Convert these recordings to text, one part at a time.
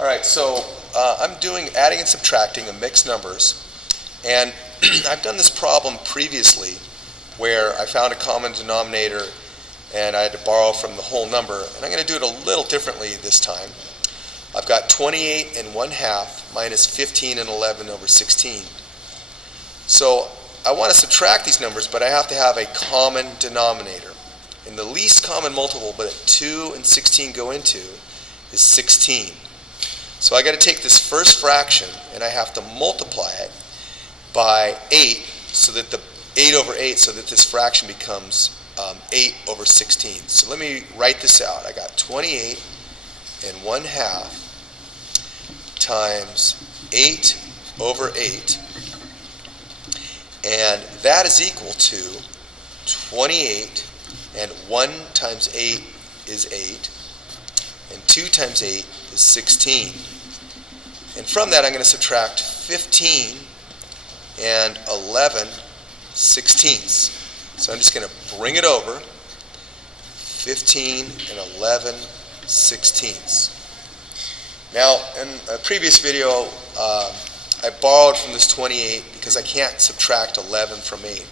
Alright, so I'm doing adding and subtracting of mixed numbers, and I've done this problem previously where I found a common denominator and I had to borrow from the whole number, and I'm going to do it a little differently this time. I've got 28 and 1/2 minus 15 and 11 over 16. So I want to subtract these numbers, but I have to have a common denominator. And the least common multiple that 2 and 16 go into is 16. So I got to take this first fraction and I have to multiply it by 8 so that the 8 over 8 so that this fraction becomes 8 over 16. So let me write this out. I got 28 and 1/2 times 8 over 8, and that is equal to 28, and 1 times 8 is 8, and 2 times 8 is 16. And from that I'm going to subtract 15 and 11 sixteenths. So I'm just going to bring it over, 15 and 11 sixteenths. Now, in a previous video, I borrowed from this 28 because I can't subtract 11 from 8.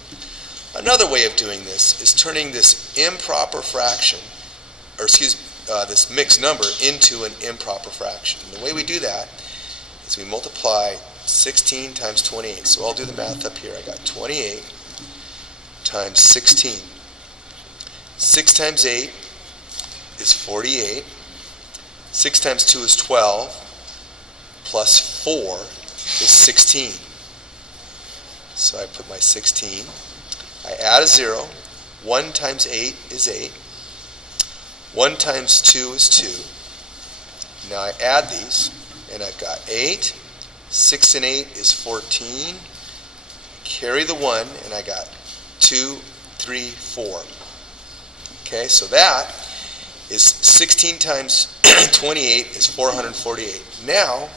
Another way of doing this is turning this improper fraction, or this mixed number into an improper fraction. And the way we do that is we multiply 16 times 28. So I'll do the math up here. I got 28 times 16. 6 times 8 is 48. 6 times 2 is 12. Plus 4 is 16. So I put my 16. I add a 0. 1 times 8 is 8. 1 times 2 is 2. Now I add these, and I've got 8. 6 and 8 is 14. Carry the 1, and I got 2, 3, 4. Okay, so that is 16 times 28 is 448. Now,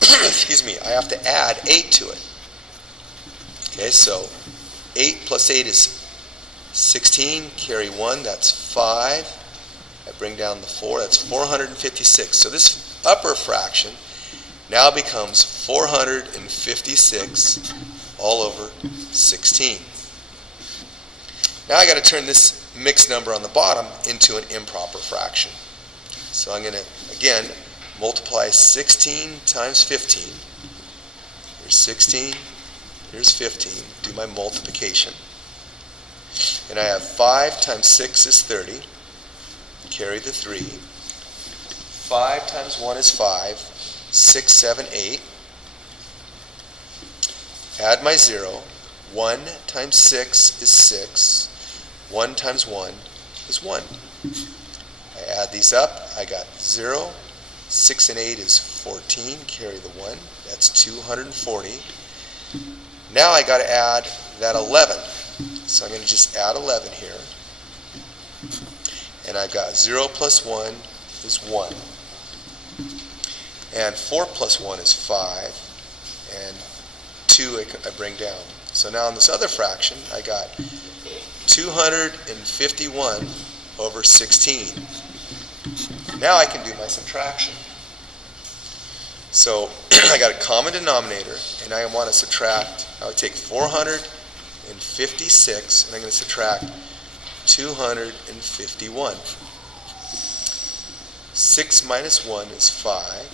I have to add 8 to it. Okay, so 8 plus 8 is 16. Carry 1, that's 5. I bring down the 4, that's 456. So this upper fraction now becomes 456 all over 16. Now I got to turn this mixed number on the bottom into an improper fraction. So I'm going to, again, multiply 16 times 15. Here's 16, here's 15. Do my multiplication. And I have 5 times 6 is 30. Carry the 3. 5 times 1 is 5. 6, 7, 8. Add my 0. 1 times 6 is 6. 1 times 1 is 1. I add these up. I got 0. 6 and 8 is 14. Carry the 1. That's 240. Now I got to add that 11. So I'm going to just add 11 here. And I've got 0 plus 1 is 1. And 4 plus 1 is 5. And 2 I bring down. So now in this other fraction, I got 251 over 16. Now I can do my subtraction. So I got a common denominator, and I want to subtract. I would take 456, and I'm going to subtract 251. 6 minus 1 is 5.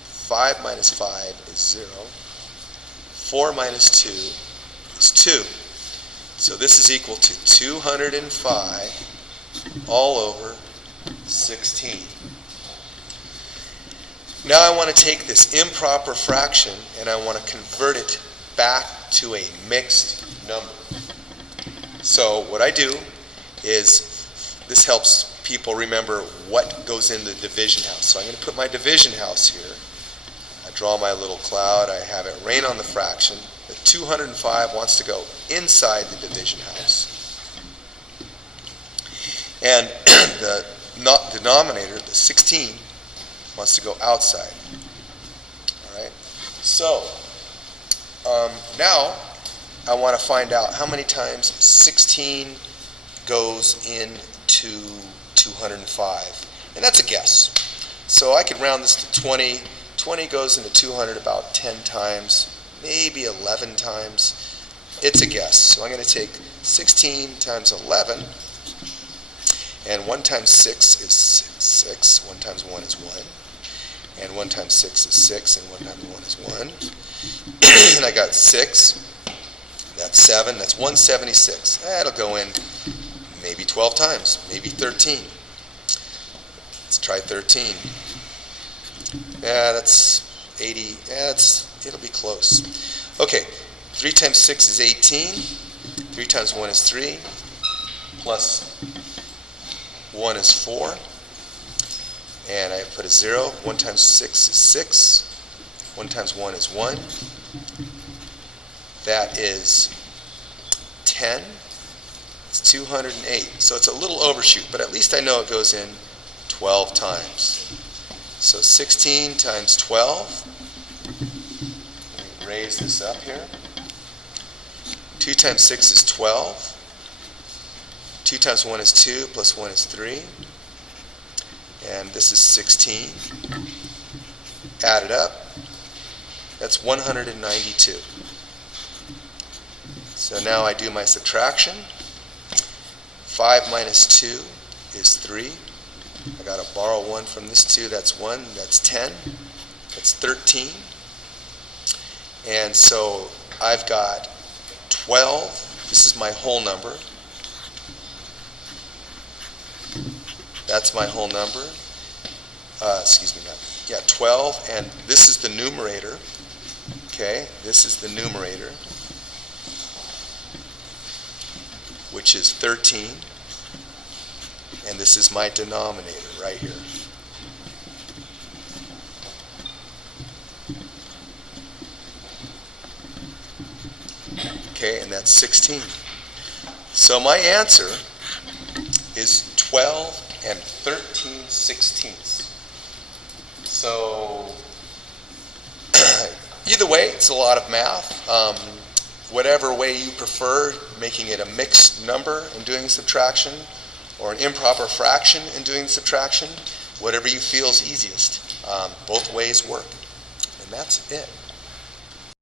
5 minus 5 is 0. 4 minus 2 is 2. So this is equal to 205 all over 16. Now I want to take this improper fraction and I want to convert it back to a mixed number. So what I do is, this helps people remember what goes in the division house. So I'm going to put my division house here. I draw my little cloud. I have it rain on the fraction. The 205 wants to go inside the division house. And the denominator, the 16, wants to go outside. All right. So now I want to find out how many times 16 goes into 205. And that's a guess. So I could round this to 20. 20 goes into 200 about 10 times, maybe 11 times. It's a guess. So I'm going to take 16 times 11, and 1 times 6 is 6. 1 times 1 is 1. And 1 times 6 is 6, and 1 times 1 is 1. And I got 6. That's 7. That's 176. That'll go in maybe 12 times, maybe 13. Let's try 13. Yeah, that's 80. Yeah, it'll be close. Okay, 3 times 6 is 18. 3 times 1 is 3. Plus 1 is 4. And I put a 0. 1 times 6 is 6. 1 times 1 is 1. That is 10. It's 208. So it's a little overshoot, but at least I know it goes in 12 times. So 16 times 12. Let me raise this up here. 2 times 6 is 12. 2 times 1 is 2, plus 1 is 3. And this is 16. Add it up. That's 192. So now I do my subtraction. 5 minus 2 is 3. I got to borrow 1 from this 2. That's 1. That's 10. That's 13. And so I've got 12. This is my whole number. That's my whole number. 12. And this is the numerator. Okay, this is the numerator, which is 13. And this is my denominator right here. Okay, and that's 16. So my answer is 12 and 13/16. So either way, it's a lot of math. Whatever way you prefer, making it a mixed number and doing subtraction, or an improper fraction and doing subtraction, whatever you feel is easiest. Both ways work. And that's it.